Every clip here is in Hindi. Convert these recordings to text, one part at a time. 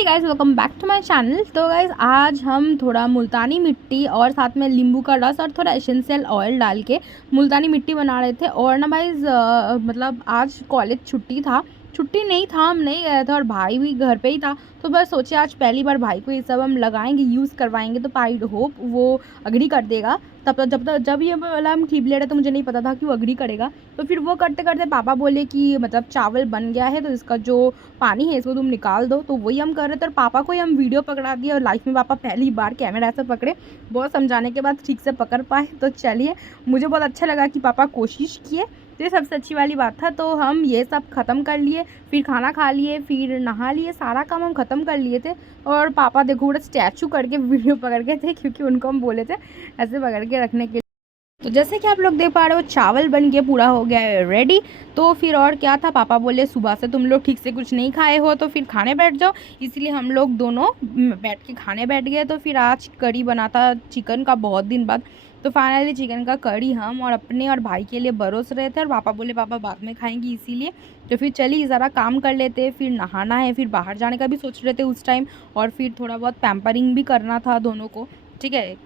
Hey guys, welcome back to my channel. तो गाइस आज हम थोड़ा मुल्तानी मिट्टी और साथ में नींबू का रस और थोड़ा एसेंशियल ऑयल डाल के मुल्तानी मिट्टी बना रहे थे। और ना भाई मतलब आज कॉलेज छुट्टी नहीं था, हम नहीं गए थे और भाई भी घर पे ही था। तो बस सोचे आज पहली बार भाई को ये सब हम लगाएंगे, यूज़ करवाएंगे, तो आई होप वो अग्री कर देगा। तब तक जब ये वाला हम क्लिप ले रहे तो मुझे नहीं पता था कि वो अग्री करेगा। तो फिर वो करते करते पापा बोले कि मतलब चावल बन गया है तो इसका जो पानी है इसको तुम निकाल दो। तो वही हम कर रहे थे और पापा को ही हम वीडियो पकड़ा दिया। और लाइफ में पापा पहली बार कैमरा ऐसे पकड़े, बहुत समझाने के बाद ठीक से पकड़ पाए। तो चलिए, मुझे बहुत अच्छा लगा कि पापा कोशिश किए, तो ये सबसे अच्छी वाली बात था। तो हम ये सब ख़त्म कर लिए, फिर खाना खा लिए, फिर नहा लिए, सारा काम हम ख़त्म कर लिए थे। और पापा देखो पूरा स्टैचू करके वीडियो पकड़ के थे, क्योंकि उनको हम बोले थे ऐसे पकड़ के रखने के लिए। तो जैसे कि आप लोग देख पा रहे हो, चावल बन के पूरा हो गया है रेडी। तो फिर और क्या था, पापा बोले सुबह से तुम लोग ठीक से कुछ नहीं खाए हो तो फिर खाने बैठ जाओ, इसलिए हम लोग दोनों बैठ के खाने बैठ गए। तो फिर आज कड़ी बना था चिकन का, बहुत दिन बाद। तो फाइनली चिकन का कड़ी हम और अपने और भाई के लिए बरोस रहे थे, और पापा बोले पापा बाद में खाएंगी इसीलिए। तो फिर चलिए ज़रा काम कर लेते, फिर नहाना है, फिर बाहर जाने का भी सोच रहे थे उस टाइम, और फिर थोड़ा बहुत पैम्परिंग भी करना था दोनों को। ठीक है,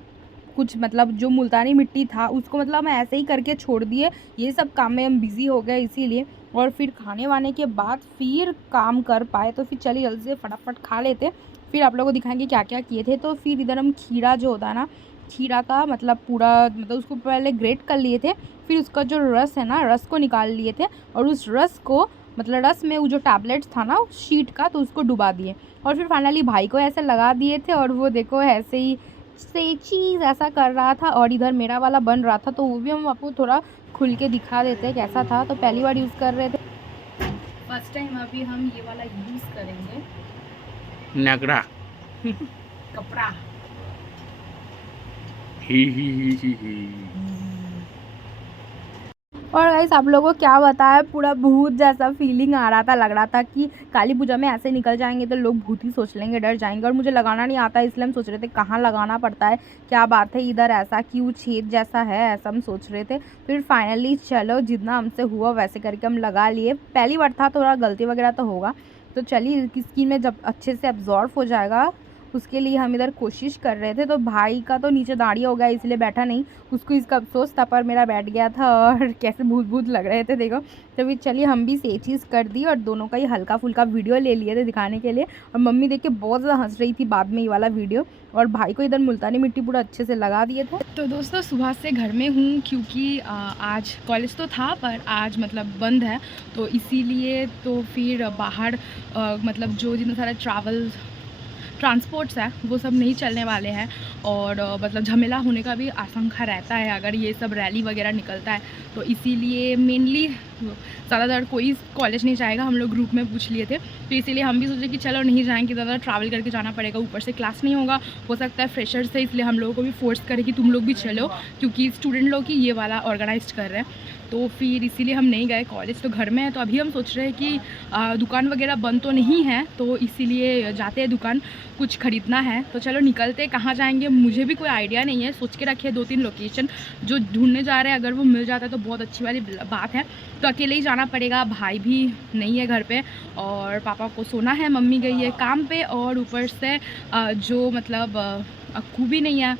कुछ मतलब जो मुल्तानी मिट्टी था उसको मतलब हम ऐसे ही करके छोड़ दिए, ये सब काम में हम बिज़ी हो गए इसीलिए। और फिर खाने वाने के बाद फिर काम कर पाए। तो फिर चलिए जल्दी से फटाफट खा लेते, फिर आप लोगों को दिखाएंगे क्या क्या किए थे। तो फिर इधर हम खीरा जो होता है ना, खीरा का मतलब पूरा मतलब उसको पहले ग्रेट कर लिए थे, फिर उसका जो रस है ना, रस को निकाल लिए थे। और उस रस को मतलब रस में वो जो टैबलेट्स था ना शीट का, तो उसको डुबा दिए। और फिर फाइनली भाई को ऐसे लगा दिए थे, और वो देखो ऐसे ही से चीज़ ऐसा कर रहा था। और इधर मेरा वाला बन रहा था, तो वो भी हम आपको थोड़ा खुल के दिखा देते हैं कैसा था। तो पहली बार यूज़ कर रहे थे, फर्स्ट टाइम अभी हम ये वाला यूज़ करेंगे, नगरा कपड़ा। ही। और गाइस आप लोगों को क्या बताया, पूरा भूत जैसा फीलिंग आ रहा था, लग रहा था कि काली पूजा में ऐसे निकल जाएंगे तो लोग भूत ही सोच लेंगे, डर जाएंगे। और मुझे लगाना नहीं आता, इसलिए हम सोच रहे थे कहाँ लगाना पड़ता है, क्या बात है इधर ऐसा क्यों छेद जैसा है, ऐसा हम सोच रहे थे। फिर फाइनली चलो जितना हमसे हुआ वैसे करके हम लगा लिए। पहली बार था, थोड़ा गलती वगैरह तो होगा, तो चलिए स्किन में जब अच्छे से एब्जॉर्ब हो जाएगा उसके लिए हम इधर कोशिश कर रहे थे। तो भाई का तो नीचे दाढ़ी हो गया इसलिए बैठा नहीं, उसको इसका अफसोस था, पर मेरा बैठ गया था और कैसे भूत भूत लग रहे थे देखो। तो फिर चलिए हम भी सेम चीज़ कर दी, और दोनों का ही हल्का फुल्का वीडियो ले लिए थे दिखाने के लिए। और मम्मी देख के बहुत ज़्यादा हंस रही थी बाद में ये वाला वीडियो। और भाई को इधर मुल्तानी मिट्टी पूरा अच्छे से लगा दिए थे। तो दोस्तों सुबह से घर में हूँ, क्योंकि आज कॉलेज तो था पर आज मतलब बंद है, तो इसीलिए तो फिर बाहर मतलब जो जितना सारा ट्रांसपोर्ट्स है वो सब नहीं चलने वाले हैं। और मतलब झमेला होने का भी आशंका रहता है अगर ये सब रैली वगैरह निकलता है, तो इसीलिए मेनली ज़्यादातर कोई कॉलेज नहीं जाएगा, हम लोग ग्रुप में पूछ लिए थे। तो इसीलिए हम भी सोचे कि चलो नहीं जाएंगे, ज़्यादा ट्रैवल करके जाना पड़ेगा, ऊपर से क्लास नहीं होगा, हो सकता है फ्रेशर्स से, इसलिए हम लोगों को भी फोर्स करे कि तुम लोग भी चलो, क्योंकि स्टूडेंट लोग ही ये वाला ऑर्गेनाइज कर रहे हैं। तो फिर इसीलिए हम नहीं गए, कॉलेज तो घर में है। तो अभी हम सोच रहे हैं कि दुकान वगैरह बंद तो नहीं है, तो इसीलिए जाते हैं दुकान, कुछ ख़रीदना है। तो चलो निकलते, कहाँ जाएंगे मुझे भी कोई आइडिया नहीं है, सोच के रखे 2-3 लोकेशन जो ढूंढने जा रहे हैं, अगर वो मिल जाता है तो बहुत अच्छी वाली बात है। तो अकेले ही जाना पड़ेगा, भाई भी नहीं है घर पे, और पापा को सोना है, मम्मी गई है काम पे, और ऊपर से जो मतलब अक्कू भी नहीं है,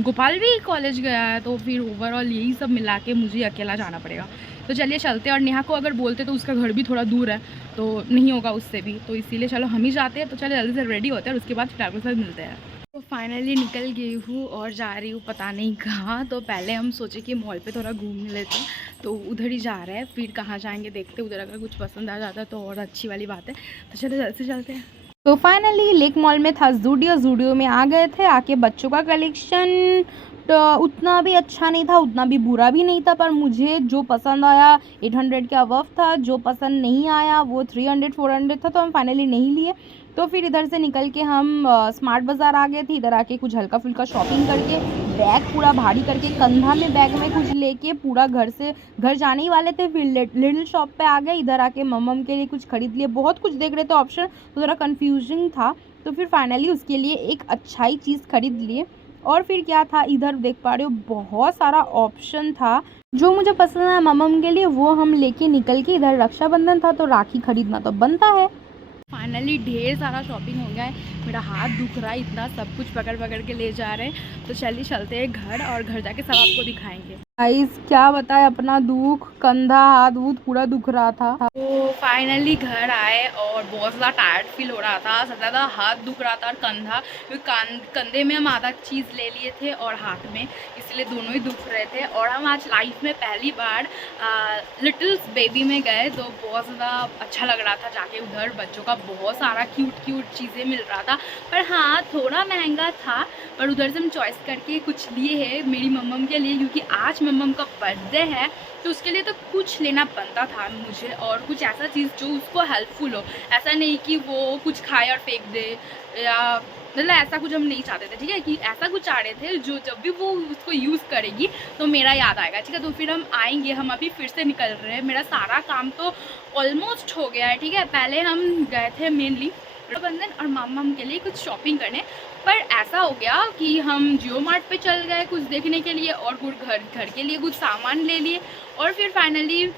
गोपाल भी कॉलेज गया है। तो फिर ओवरऑल यही सब मिला के मुझे अकेला जाना पड़ेगा। तो चलिए चलते हैं। और नेहा को अगर बोलते तो उसका घर भी थोड़ा दूर है, तो नहीं होगा उससे भी, तो इसीलिए चलो हम ही जाते हैं। तो चलो जल्दी से रेडी होते हैं और उसके बाद फिर आपके साथ मिलते हैं। तो फाइनली निकल गई हूँ और जा रही हूँ पता नहीं कहाँ। तो पहले हम सोचे कि मॉल पे थोड़ा घूम लेते हैं, तो उधर ही जा रहे हैं, फिर कहाँ जाएंगे देखते, उधर अगर कुछ पसंद आ जाता है तो और अच्छी वाली बात है। तो चलो जल्दी से चलते हैं। तो फाइनली लेक मॉल में था ज़ूडियो में आ गए थे। आके बच्चों का कलेक्शन तो उतना भी अच्छा नहीं था, उतना भी बुरा भी नहीं था, पर मुझे जो पसंद आया 800 के अबव था, जो पसंद नहीं आया वो 300-400 था, तो हम फाइनली नहीं लिए। तो फिर इधर से निकल के हम स्मार्ट बाज़ार आ गए थे। इधर आके कुछ हल्का फुल्का शॉपिंग करके, बैग पूरा भारी करके कंधा में, बैग में कुछ लेके पूरा घर जाने ही वाले थे। फिर लिटिल शॉप पे आ गए, इधर आके मम्म के लिए कुछ खरीद लिए। बहुत कुछ देख रहे थे ऑप्शन, तो ज़रा कन्फ्यूजिंग था, तो फिर फाइनली उसके लिए एक अच्छा ही चीज़ खरीद लिए। और फिर क्या था, इधर देख पा रहे हो बहुत सारा ऑप्शन था, जो मुझे पसंद है मम्म के लिए वो हम लेके निकल के। इधर रक्षाबंधन था तो राखी खरीदना तो बनता है। फाइनली ढेर सारा शॉपिंग हो गया है। मेरा हाथ दुख रहा है इतना, सब कुछ पकड़ पकड़ के ले जा रहे हैं। तो चलिए चलते हैं घर और घर जाके सब आपको दिखाएंगे। गाइस क्या बताएं अपना दुख, कंधा हाथ वूथ पूरा दुख रहा था। तो फाइनली घर आए और बहुत ज़्यादा टायर्ड फील हो रहा था, सबसे ज़्यादा हाथ दुख रहा था और कंधा, क्योंकि कंधे में हम आधा चीज़ ले लिए थे और हाथ में, इसलिए दोनों ही दुख रहे थे। और हम आज लाइफ में पहली बार लिटिल्स बेबी में गए, तो बहुत ज़्यादा अच्छा लग रहा था जाके। उधर बच्चों का बहुत सारा क्यूट क्यूट चीज़ें मिल रहा था, पर हाँ थोड़ा महंगा था। पर उधर से हम चॉइस करके कुछ लिए हैं मेरी मम्मम के लिए, क्योंकि आज मम्मम का बर्थडे है, तो उसके लिए तो कुछ लेना बनता था मुझे, और कुछ ऐसा चीज़ जो उसको हेल्पफुल हो। ऐसा नहीं कि वो कुछ खाए और फेंक दे, या मतलब ऐसा कुछ हम नहीं चाहते थे, ठीक है, कि ऐसा कुछ चाह रहे थे जो जब भी वो उसको यूज़ करेगी तो मेरा याद आएगा, ठीक है। तो फिर हम आएंगे, हम अभी फिर से निकल रहे हैं। मेरा सारा काम तो ऑलमोस्ट हो गया है, ठीक है। पहले हम गए थे मेनली रक्षाबंधन और मामा के लिए कुछ शॉपिंग करने, पर ऐसा हो गया कि हम जियो मार्ट पे चल गए कुछ देखने के लिए, और कुछ घर के लिए कुछ सामान ले लिए, और फिर फाइनली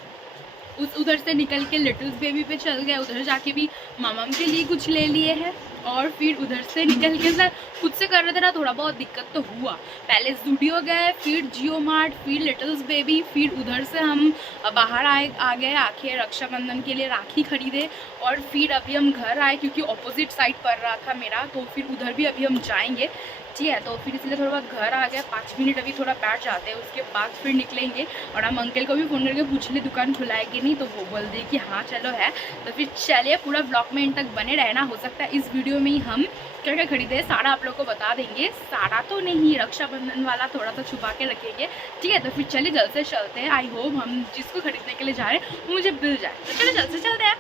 उधर से निकल के लिटिल्स बेबी पे चल गए। उधर जाके भी मामा के लिए कुछ ले लिए हैं, और फिर उधर से निकल के सर खुद से कर रहे थे ना, थोड़ा बहुत दिक्कत तो हुआ। पहले स्टूडियो गए, फिर जियो मार्ट, फिर लिटिल्स बेबी, फिर उधर से हम बाहर आ गए आके रक्षाबंधन के लिए राखी खरीदे, और फिर अभी हम घर आए क्योंकि ऑपोजिट साइड पड़ रहा था मेरा, तो फिर उधर भी अभी हम जाएंगे, ठीक है। तो फिर इसलिए थोड़ा बहुत घर आ गया, 5 मिनट अभी थोड़ा बैठ जाते हैं, उसके बाद फिर निकलेंगे। और हम अंकल को भी फ़ोन करके पूछ ले दुकान खुला है कि नहीं, तो वो बोल दे कि हाँ चलो है। तो फिर चलिए पूरा ब्लॉग में इन तक बने रहना, हो सकता है इस वीडियो में ही हम क्या क्या खरीदे सारा आप लोग को बता देंगे। सारा तो नहीं, रक्षाबंधन वाला थोड़ा सा छुपा के रखेंगे, ठीक है। तो फिर चलिए जल्द से चलते हैं। आई होप हम जिसको खरीदने के लिए जा रहे हैं वो मुझे मिल जाए, तो चलिए जल्द से चलते हैं।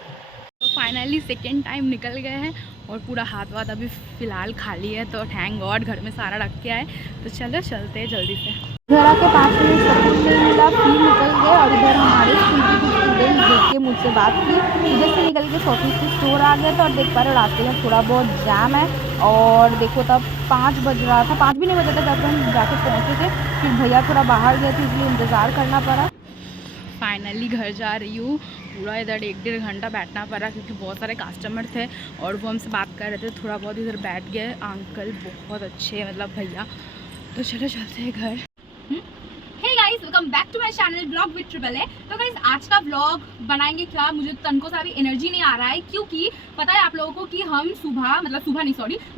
तो फाइनली सेकेंड टाइम निकल गए हैं, और पूरा हाथ वाथ अभी फ़िलहाल खाली है, तो थैंक गॉड घर में सारा रख के आए। तो चलो चलते हैं जल्दी से। घर आके 5 मिनट सकून नहीं मिला, फिर निकल गए, और इधर हमारे स्कूल के कुछ स्टूडेंट्स देख के मुझसे बात की। इधर से निकल के शॉपिंग के स्टोर आ गए थे, और देख पा रहे रास्ते में थोड़ा बहुत जाम है, और देखो तब 5 बज रहा था, 5 भी नहीं बजा था जब हम जाके पहुँचे थे। फिर भैया थोड़ा बाहर गए थे, इसलिए इंतज़ार करना पड़ा। फाइनली घर जा रही हूँ। पूरा इधर 1-1.5 घंटा बैठना पड़ा क्योंकि बहुत सारे कस्टमर थे और वो हमसे बात कर रहे थे। थोड़ा बहुत इधर बैठ गए, अंकल बहुत अच्छे, मतलब भैया। तो चलो चलते हैं घर। Hey guys, welcome back to my channel vlog with triple A. तो गाइस आज का ब्लॉग बनाएंगे क्या, मुझे तनको सा भी एनर्जी नहीं आ रहा है, क्योंकि पता है आप लोगों को कि हम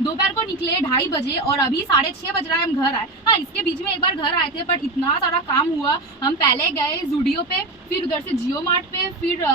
दोपहर को निकले 2:30 बजे, और अभी 6:30 बज रहा है हम घर आए। हाँ, इसके बीच में एक बार घर आए थे, बट इतना सारा काम हुआ। हम पहले गए जूडियो पे, फिर उधर से जियो मार्ट पे, फिर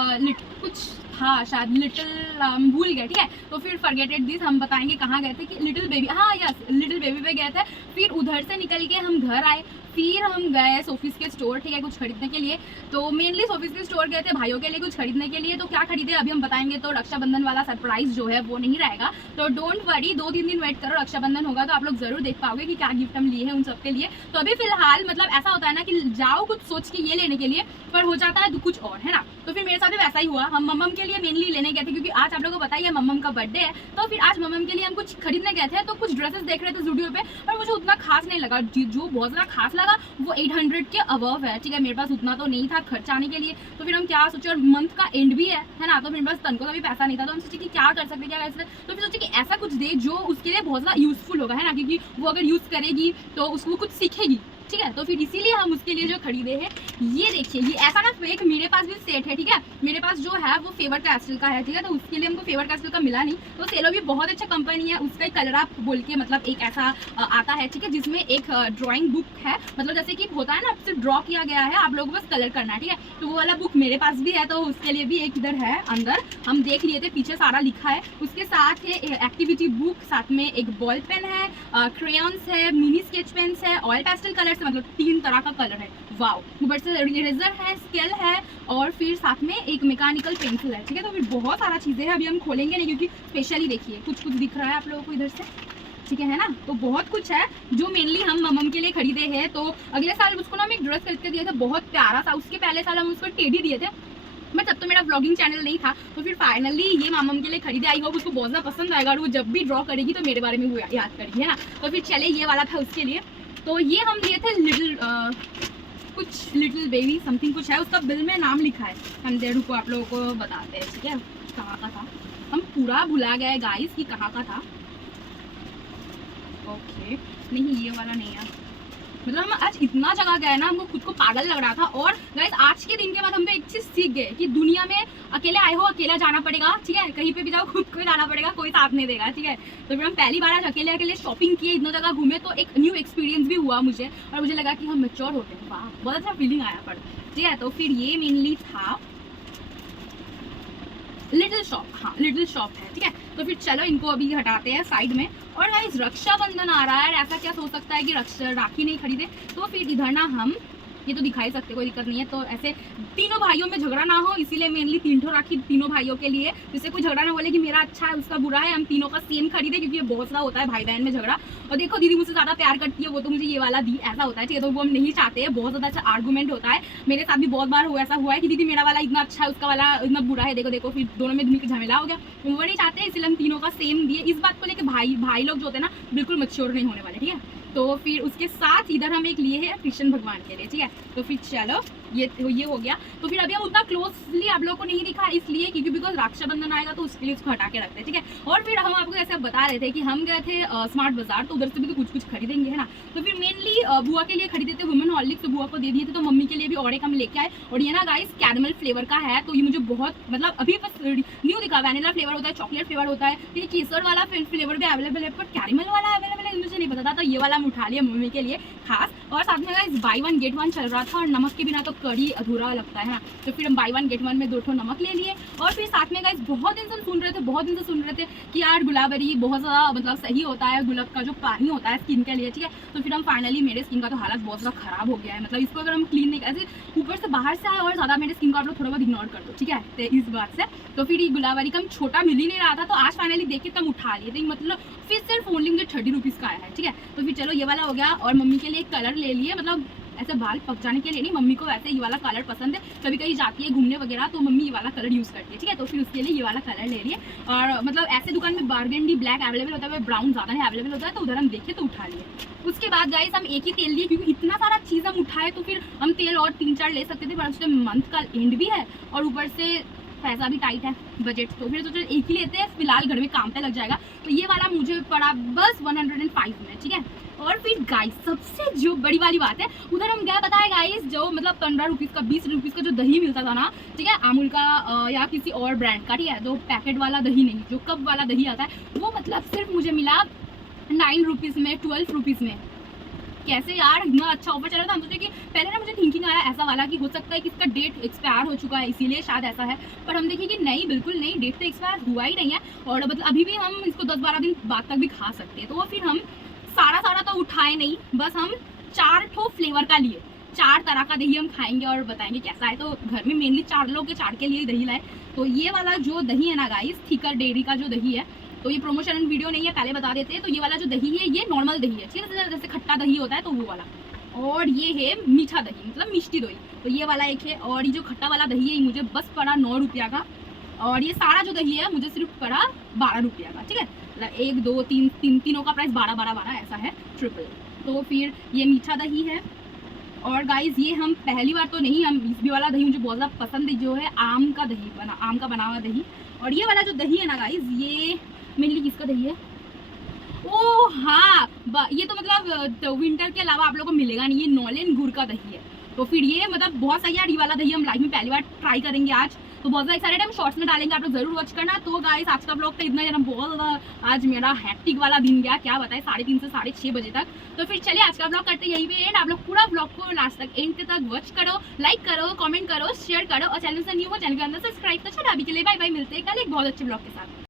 कुछ हाँ शायद लिटिल भूल गए, ठीक है। तो फिर फॉरगेटेड दिस, हम बताएंगे कहाँ गए थे, कि लिटिल बेबी, हाँ यस लिटिल बेबी पे गए थे। फिर उधर से निकल के हम घर आए, फिर हम गए सोफीज के स्टोर, ठीक है, कुछ खरीदने के लिए। तो मेनली सोफीज के स्टोर गए थे भाइयों के लिए कुछ खरीदने के लिए। तो क्या खरीदे अभी हम बताएंगे। तो रक्षाबंधन वाला सरप्राइज जो है वो नहीं रहेगा, तो डोंट वरी, 2-3 दिन वेट करो, रक्षाबंधन होगा तो आप लोग जरूर देख पाओगे कि क्या गिफ्ट हम लिए हैं उन सबके लिए। तो अभी फिलहाल मतलब ऐसा होता है ना कि जाओ कुछ सोच के ये लेने के लिए, पर हो जाता है कुछ और, है ना। तो फिर मेरे साथ भी वैसा ही हुआ। हम मम्मम के लिए मेनली लेने गए थे, क्योंकि आज आप लोगों को बताइए मम्मम का बर्थडे है। तो फिर आज मम्मम के लिए हम कुछ खरीदने गए थे, तो कुछ ड्रेसेस देख रहे थे स्टूडियो पे, पर मुझे उतना खास नहीं लगा। जो बहुत ज़्यादा खास लगा वो 800 के अबव है, ठीक है। मेरे पास उतना तो नहीं था खर्च आने के लिए। तो फिर हम क्या सोचे, और मंथ का एंड भी है ना, तो मेरे पास तनको का भी पैसा नहीं था। तो हम सोचे कि क्या कर सकते, क्या कर सकते। तो फिर सोचे कि ऐसा कुछ दे जो उसके लिए बहुत ज़्यादा यूजफुल होगा, है ना, क्योंकि वो अगर यूज़ करेगी तो उसको कुछ सीखेगी, ठीक है। तो फिर इसीलिए हम उसके लिए जो खरीदे हैं, ये देखिए, ये ऐसा ना फेक मेरे पास भी सेट है, ठीक है। मेरे पास जो है वो फेवर कैस्टल का है, ठीक है। तो उसके लिए हमको फेवर कैस्टल का मिला नहीं, तो सेलो भी बहुत अच्छा कंपनी है, उसका कलर आप बोल के मतलब एक ऐसा आता है, ठीक है, जिसमें एक ड्राइंग बुक है, मतलब जैसे कि होता है ना सिर्फ ड्रॉ किया गया है, आप लोगों को बस कलर करना है, ठीक है। तो वो वाला बुक मेरे पास भी है, तो उसके लिए भी एक इधर है अंदर, हम देख लिए थे, पीछे सारा लिखा है। उसके साथ है एक्टिविटी बुक, साथ में एक बॉल पेन है, क्रेयॉन्स है, मिनी स्केच पेन्स है, ऑयल पेस्टल कलर, मतलब 3 तरह का कलर है, वाओ। ऊपर से इरेजर है, स्केल है, और फिर साथ में एक मैकेनिकल पेंसिल है, ठीक है। तो फिर बहुत सारा चीज़ें हैं, अभी हम खोलेंगे नहीं क्योंकि स्पेशली देखिए कुछ कुछ दिख रहा है आप लोगों को इधर से, ठीक है ना। तो बहुत कुछ है जो मेनली हम मम्मम के लिए खरीदे हैं। तो अगले साल उसको ना हम एक ड्रेस खरीद के दिए थे, बहुत प्यारा सा। उसके पहले साल हम उसको टेडी दिए थे, मैं तब तो मेरा ब्लॉगिंग चैनल नहीं था। तो फिर फाइनली ये मम्मम के लिए खरीदे। आई होप उसको बहुत ज़्यादा पसंद आएगा, और वो जब भी ड्रॉ करेगी तो मेरे बारे में वो याद करेगी, है ना। तो फिर चले, ये वाला था उसके लिए। तो ये हम लिए थे कुछ लिटिल बेबी समथिंग कुछ है, उसका बिल में नाम लिखा है, हम दे रुको आप लोगों को बताते हैं, ठीक है, कहाँ का था। हम पूरा भुला गया है गाइस कि कहाँ का था। ओके नहीं ये वाला नहीं है, मतलब हम आज इतना जगह गए ना हमको खुद को पागल लग रहा था। और गाइस आज के दिन के बाद हम तो एक चीज सीख गए कि दुनिया में अकेले आए हो अकेला जाना पड़ेगा, ठीक है, कहीं पे भी जाओ खुद को जाना पड़ेगा, कोई साथ नहीं देगा, ठीक है। तो फिर हम पहली बार आज अकेले अकेले शॉपिंग किए, इतना जगह घूमे, तो एक न्यू एक्सपीरियंस भी हुआ मुझे और मुझे लगा कि हम मैच्योर हो गए। वाह बहुत अच्छा फीलिंग आया पर, ठीक है। तो फिर ये मेनली था लिटिल शॉप, हाँ लिटिल शॉप है, ठीक है। तो फिर चलो इनको अभी हटाते हैं साइड में। और गाइस रक्षाबंधन आ रहा है, ऐसा क्या सोच सकता है कि राखी नहीं खरीदे, तो फिर इधर ना हम ये तो दिखा ही सकते, कोई दिक्कत नहीं है। तो ऐसे तीनों भाइयों में झगड़ा ना हो इसीलिए मेनली 3 ठो राखी तीनों भाइयों के लिए, जिससे कोई झगड़ा ना बोले कि मेरा अच्छा है उसका बुरा है, हम तीनों का सेम खरीदे, क्योंकि ये बहुत सा होता है भाई बहन में झगड़ा। और देखो दीदी मुझसे ज्यादा प्यार करती है, वो तो मुझे ये वाला दी, ऐसा होता है, ठीक है। तो वो हम नहीं चाहते हैं, बहुत ज्यादा अच्छा आर्गूमेंट होता है। मेरे साथ भी बहुत बार ऐसा हुआ है कि दीदी मेरा वाला इतना अच्छा है उसका वाला इतना बुरा है, देखो देखो, फिर दोनों में मिलकर झमेला हो गया। वो नहीं चाहते इसलिए हम तीनों का सेम दिए। इस बात को लेकर भाई लोग जो होते हैं ना बिल्कुल मैच्योर नहीं होने वाले, ठीक है। तो फिर उसके साथ इधर हम एक लिए हैं कृष्ण भगवान के लिए, ठीक है। तो फिर चलो ये हो गया। तो फिर अभी हम उतना क्लोजली आप लोगों को नहीं दिखा इसलिए क्योंकि बिकॉज रक्षाबंधन आएगा तो उसके लिए उसको हटा के रखते हैं, ठीक है। और फिर हम आपको ऐसे बता रहे थे कि हम गए थे स्मार्ट बाजार, तो उधर से भी तो कुछ खरीदेंगे है ना। तो फिर मेनली बुआ के लिए खरीदे थे वुमेन हॉर्लिक्स, तो बुआ को दे दिए थे। तो मम्मी के लिए भी और एक हम लेके आए, और ये ना गाइस कैरमल फ्लेवर का है। तो ये मुझे बहुत मतलब अभी बस न्यू दिखा, वैनिला फ्लेवर होता है, चॉकलेट फ्लेवर होता है, ये केसर वाला फ्लेवर भी अवेलेबल है, पर कैरमल वाला अवेलेबल है मुझे नहीं पता था। तो ये वाला हम उठा लिया मम्मी के लिए खास। और साथ में गाइस बाई 1 गेट 1 चल रहा था, और नमक के बिना तो कड़ी अधूरा लगता है ना। तो फिर हम बाई 1 गेट 1 में 2 ठो नमक ले लिए। और फिर साथ में गाइस बहुत दिन से सुन रहे थे कि यार गुलाबरी बहुत ज़्यादा मतलब सही होता है, गुलाब का जो पानी होता है स्किन के लिए, ठीक है। तो फिर हम फाइनली, मेरे स्किन का तो हालत बहुत ज़्यादा खराब हो गया है, मतलब इसको अगर हम क्लीन नहीं ऐसे ऊपर से बाहर से आए और ज़्यादा मेरे स्किन को आप लोग थोड़ा बहुत इग्नोर कर दो, ठीक है। तो इस बात से तो फिर ये गुलाबरी कम छोटा मिल ही नहीं रहा था, तो आज फाइनली देख के कम उठा लिए थे, मतलब फिर सिर्फ ओनली मुझे 30 रुपीज़ का आया है, ठीक है। तो फिर चलो ये वाला हो गया। और मम्मी के लिए कलर ले लिए, मतलब ऐसे बाल पक जाने के लिए नहीं, मम्मी को वैसे ये वाला कलर पसंद है, कभी कहीं जाती है घूमने वगैरह तो मम्मी ये वाला कलर यूज़ करती है, ठीक है। तो फिर उसके लिए ये वाला कलर ले लिए। और मतलब ऐसे दुकान में बारगेंडी ब्लैक अवेलेबल होता है, ब्राउन ज़्यादा नहीं अवेलेबल होता है, तो उधर हम देखे तो उठा लिए। उसके बाद गाइस हम एक ही तेल लिए, क्योंकि इतना सारा चीज़ हम उठाए तो फिर हम तेल और 3-4 ले सकते थे, पर उसमें मंथ का एंड भी है और ऊपर से पैसा भी टाइट है, बजट, तो फिर सोचो एक ही लेते हैं, फिलहाल घर में काम पे लग जाएगा। तो ये वाला मुझे पड़ा बस 105 में, ठीक है। और फिर गाइस सबसे जो बड़ी वाली बात है, उधर हम गए बताए गाइस, जो मतलब 15 रुपीज़ का 20 रुपीज़ का जो दही मिलता था ना, ठीक है, अमूल का या किसी और ब्रांड का, ठीक है, जो पैकेट वाला दही नहीं, जो कप वाला दही आता है, वो मतलब सिर्फ मुझे मिला 9 रुपीज़ में, 12 रुपीज़ में। कैसे यार इतना अच्छा ऑफर चल रहा था। हम सोचे कि पहले ना मुझे थिंकिंग आया ऐसा वाला कि हो सकता है कि इसका डेट एक्सपायर हो चुका है इसीलिए शायद ऐसा है, पर हम देखें कि नहीं, बिल्कुल नहीं, डेट तो एक्सपायर हुआ ही नहीं है, और मतलब अभी भी हम इसको 10-12 दिन बाद तक भी खा सकते हैं। तो फिर हम सारा तो उठाए नहीं, बस हम 4 ठो फ्लेवर का लिए, 4 तरह का दही हम खाएंगे और बताएंगे कैसा है। तो घर में मेनली 4 लोग के 4 के लिए दही लाए। तो ये वाला जो दही है ना गाइस, थिकर डेयरी का जो दही है, तो ये प्रमोशन वीडियो नहीं है, पहले बता देते हैं। तो ये वाला जो दही है ये नॉर्मल दही है, ठीक है, जैसे खट्टा दही होता है तो वो वाला। और ये है मीठा दही, मतलब मिष्टी दही, तो ये वाला एक है। और ये जो खट्टा वाला दही है ये मुझे बस पड़ा 9 रुपया का। और ये सारा जो दही है मुझे सिर्फ पड़ा 12 रुपया का, ठीक है। 1 2 3 तीनों का प्राइस 12 ऐसा है, ट्रिपल। तो फिर ये मीठा दही है। और गाइस ये हम पहली बार तो नहीं, हम इस वाला दही मुझे बहुत ज़्यादा पसंद है, जो है आम का दही आम का बना हुआ दही। और ये वाला जो दही है ना गाइस, ये मेनली किसका दही है, ओह हाँ, ये तो मतलब विंटर के अलावा आप लोगों को मिलेगा नहीं, ये नॉलेन गुड़ का दही है। तो फिर ये मतलब बहुत सही यार, ये वाला दही हम लाइफ में पहली बार ट्राई करेंगे आज, तो बहुत ज़्यादा एक्साइटेड है। हम शॉर्ट्स में डालेंगे, आप लोग जरूर वॉच करना। तो गाइस आज का ब्लॉग तो इतना ही, बहुत ज़्यादा आज मेरा हैक्टिक वाला दिन गया, क्या बताए, 3:30 से 6:30 बजे तक। तो फिर चलिए आज का ब्लॉग करते यही भी एंड। आप लोग पूरा ब्लॉग को लास्ट तक एंड तक वॉच करो, लाइक करो, कमेंट करो, शेयर करो, और चैनल से न्यू हो चैनल के अंदर सब्सक्राइब। तो चलो अभी के लिए बाय बाय, मिलते हैं कल एक बहुत अच्छे ब्लॉग के साथ।